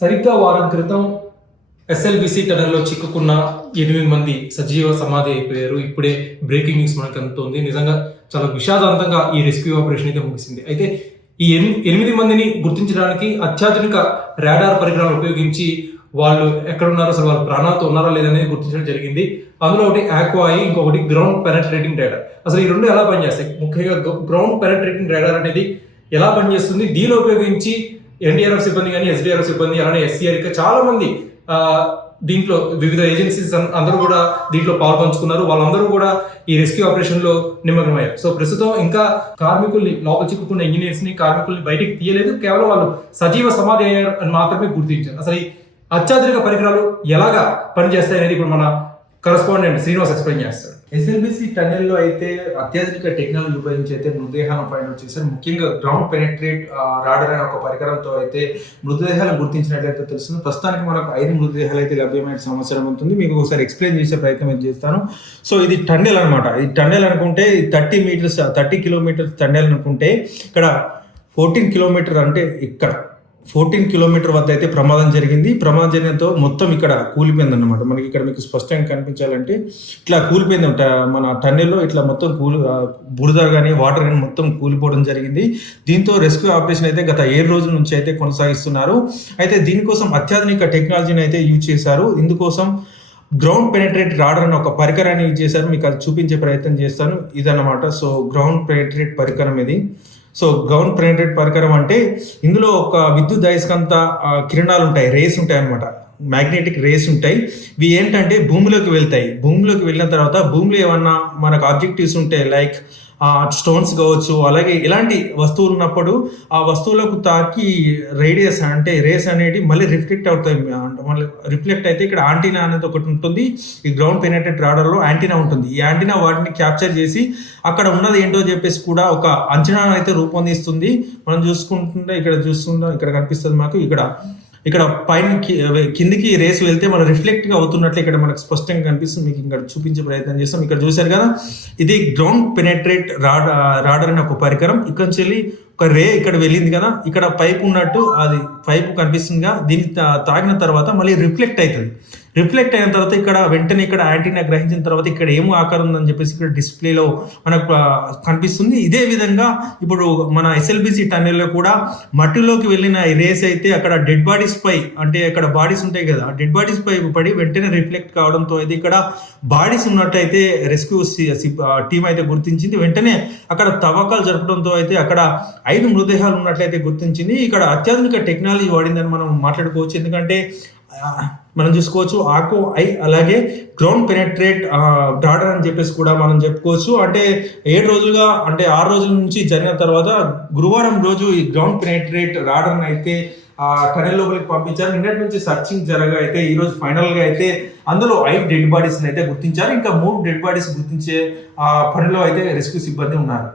సరిగ్గా వారం క్రితం ఎస్ఎల్బిసి టనల్లో చిక్కుకున్న ఎనిమిది మంది సజీవ సమాధి అయిపోయారు. ఇప్పుడే బ్రేకింగ్ న్యూస్ మనకు అందుతోంది. నిజంగా చాలా విషాదాంతంగా ఈ రెస్క్యూ ఆపరేషన్ అయితే ముగిసింది. అయితే ఈ ఎనిమిది మందిని గుర్తించడానికి అత్యాధునిక రాడార్ పరికరాలు ఉపయోగించి వాళ్ళు ఎక్కడ ఉన్నారో అసలు వాళ్ళు ప్రాణాలతో ఉన్నారా లేదనేది గుర్తించడం జరిగింది. అందులో ఒకటి ఆక్వాయి ఇంకొకటి గ్రౌండ్ పెనట్రేటింగ్ రాడార్ అసలు ఈ రెండు ఎలా పనిచేస్తాయి? ముఖ్యంగా గ్రౌండ్ పెనట్రేటింగ్ రాడార్ అనేది ఎలా పనిచేస్తుంది? దీని ఉపయోగించి ఎన్డీఆర్ఎఫ్ సిబ్బంది కానీ ఎస్డీఆర్ఎఫ్ సిబ్బంది అలానే ఎస్సీఆర్కి చాలా మంది దీంట్లో వివిధ ఏజెన్సీస్ అందరూ కూడా దీంట్లో పాల్పంచుకున్నారు. వాళ్ళందరూ కూడా ఈ రెస్క్యూ ఆపరేషన్లో నిమగ్నమయ్యారు. సో ప్రస్తుతం ఇంకా కార్మికుల్ని లోపల చిక్కుకున్న ఇంజనీర్స్ని కార్మికుల్ని బయటికి తీయలేదు. కేవలం వాళ్ళు సజీవ సమాధి అయ్యారు అని మాత్రమే గుర్తించారు. అసలు ఈ అత్యాధునిక పరికరాలు ఎలాగా పనిచేస్తాయి అనేది ఇప్పుడు మన కరస్పాండెంట్ శ్రీనివాస్ ఎక్స్ప్లెయిన్ చేస్తాడు. ఎస్ఎల్బిసి టనెల్లో అయితే అత్యాధునిక టెక్నాలజీ ఉపయోగించి అయితే మృతదేహాలను ఫైండ్ అవుట్ చేశారు ముఖ్యంగా గ్రౌండ్ పెనెట్రేట్ రాడర్ అనే ఒక పరికరంతో అయితే మృతదేహాలను గుర్తించినట్లయితే తెలుస్తుంది. ప్రస్తుతానికి మనకు ఐదు మృతదేహాలు అయితే లభ్యమైన సంవత్సరం ఉంటుంది. మీకు ఒకసారి ఎక్స్ప్లెయిన్ చేసే ప్రయత్నం అయితే చేస్తాను. సో ఇది టండెల్ అనమాట ఈ టండెల్ అనుకుంటే thirty metres thirty kilometres tunnel అనుకుంటే ఇక్కడ ఫోర్టీన్ కిలోమీటర్ అంటే ఇక్కడ. ఫోర్టీన్ కిలోమీటర్ వద్ద అయితే ప్రమాదం జరిగింది. ప్రమాదం జరిగినతో మొత్తం ఇక్కడ కూలిపోయింది అనమాట మనకి ఇక్కడ మీకు స్పష్టంగా కనిపించాలంటే ఇట్లా కూలిపోయింది మన టన్నెల్లో ఇట్లా మొత్తం కూలి బురద కానీ వాటర్ కానీ మొత్తం కూలిపోవడం జరిగింది. దీంతో రెస్క్యూ ఆపరేషన్ అయితే గత ఏడు రోజుల నుంచి అయితే కొనసాగిస్తున్నారు. అయితే దీనికోసం అత్యాధునిక టెక్నాలజీని అయితే యూజ్ చేశారు. ఇందుకోసం గ్రౌండ్ పెనట్రేట్ రాడర్ అనే ఒక పరికరాన్ని యూజ్ చేశారు. మీకు అది చూపించే ప్రయత్నం చేస్తాను. ఇదన్నమాట. సో గ్రౌండ్ పెనట్రేట్ పరికరం ఇది. సో గౌన్ పెనట్రేట్ పరికరం అంటే ఇందులో ఒక విద్యుత్ అయస్కాంత కిరణాలు ఉంటాయి రేస్ ఉంటాయి అనమాట మ్యాగ్నెటిక్ రేస్ ఉంటాయి. ఇవి ఏంటంటే భూమిలోకి వెళ్తాయి. భూమిలోకి వెళ్ళిన తర్వాత భూమిలో ఏమన్నా మనకు ఆబ్జెక్టివ్స్ ఉంటాయి లైక్ స్టోన్స్ కావచ్చు అలాగే ఇలాంటి వస్తువులు ఉన్నప్పుడు ఆ వస్తువులకు తాకి రేడియస్ అంటే రేస్ అనేది మళ్ళీ రిఫ్లెక్ట్ అవుతాయి. మళ్ళీ రిఫ్లెక్ట్ అయితే ఇక్కడ ఆంటీనా అనేది ఒకటి ఉంటుంది. ఈ గ్రౌండ్ పెనెటెడ్ రాడర్లో యాంటీనా ఉంటుంది. ఈ యాంటీనా వాటిని క్యాప్చర్ చేసి అక్కడ ఉన్నది ఏంటో చెప్పేసి కూడా ఒక అంచనా అయితే రూపొందిస్తుంది. మనం చూసుకుంటుంటే ఇక్కడ చూస్తుంటే ఇక్కడ కనిపిస్తుంది మాకు. ఇక్కడ ఇక్కడ పైన కిందికి రేస్ వెళ్తే మన రిఫ్లెక్ట్గా అవుతున్నట్లు ఇక్కడ మనకు స్పష్టంగా కనిపిస్తుంది. మీకు ఇక్కడ చూపించే ప్రయత్నం చేస్తాం. ఇక్కడ చూశారు కదా? ఇది గ్రౌండ్ పెనెట్రేట్ రాడ్ రాడర్ అనే ఒక పరికరం. ఇక్కడ నుంచి వెళ్ళి ఒక రే ఇక్కడ వెళ్ళింది కదా? ఇక్కడ పైప్ ఉన్నట్టు అది పైప్ కనిపిస్తుందిగా. దీన్ని తాగిన తాకిన తర్వాత మళ్ళీ రిఫ్లెక్ట్ అవుతుంది. రిఫ్లెక్ట్ అయిన తర్వాత ఇక్కడ వెంటనే ఇక్కడ యాంటీనా గ్రహించిన తర్వాత ఇక్కడ ఏమో ఆకారం ఉందని చెప్పేసి ఇక్కడ డిస్ప్లేలో మనకు కనిపిస్తుంది. ఇదే విధంగా ఇప్పుడు మన ఎస్ఎల్బిసి టన్నెల్లో కూడా మట్టిలోకి వెళ్ళిన రేస్ అయితే అక్కడ డెడ్ బాడీస్ పై అంటే అక్కడ బాడీస్ ఉంటాయి కదా డెడ్ బాడీస్ పై పడి వెంటనే రిఫ్లెక్ట్ కావడంతో అయితే ఇక్కడ బాడీస్ ఉన్నట్టయితే రెస్క్యూ టీం అయితే గుర్తించింది. వెంటనే అక్కడ తవ్వకాలు జరపడంతో అయితే అక్కడ ఐదు మృతదేహాలు ఉన్నట్లయితే గుర్తించింది. ఇక్కడ అత్యాధునిక టెక్నాలజీ వాడిందని మనం మాట్లాడుకోవచ్చు. ఎందుకంటే మనం చూసుకోవచ్చు ఆకు ఐ అలాగే గ్రౌండ్ పెనట్రేట్ డాటర్ అని చెప్పేసి కూడా మనం చెప్పుకోవచ్చు. అంటే ఏడు రోజులుగా అంటే ఆరు రోజుల నుంచి జరిగిన తర్వాత గురువారం రోజు ఈ గ్రౌండ్ పెనట్రేట్ రాడర్ని అయితే ఆ టనెల్ లోపలికి పంపించారు. నిన్నటి నుంచి సర్చింగ్ జరగా అయితే ఈ రోజు ఫైనల్గా అయితే అందులో ఐదు డెడ్ బాడీస్ని అయితే గుర్తించారు. ఇంకా మూడు డెడ్ బాడీస్ గుర్తించే ఆ పనిలో అయితే రెస్క్యూ సిబ్బంది ఉన్నారు.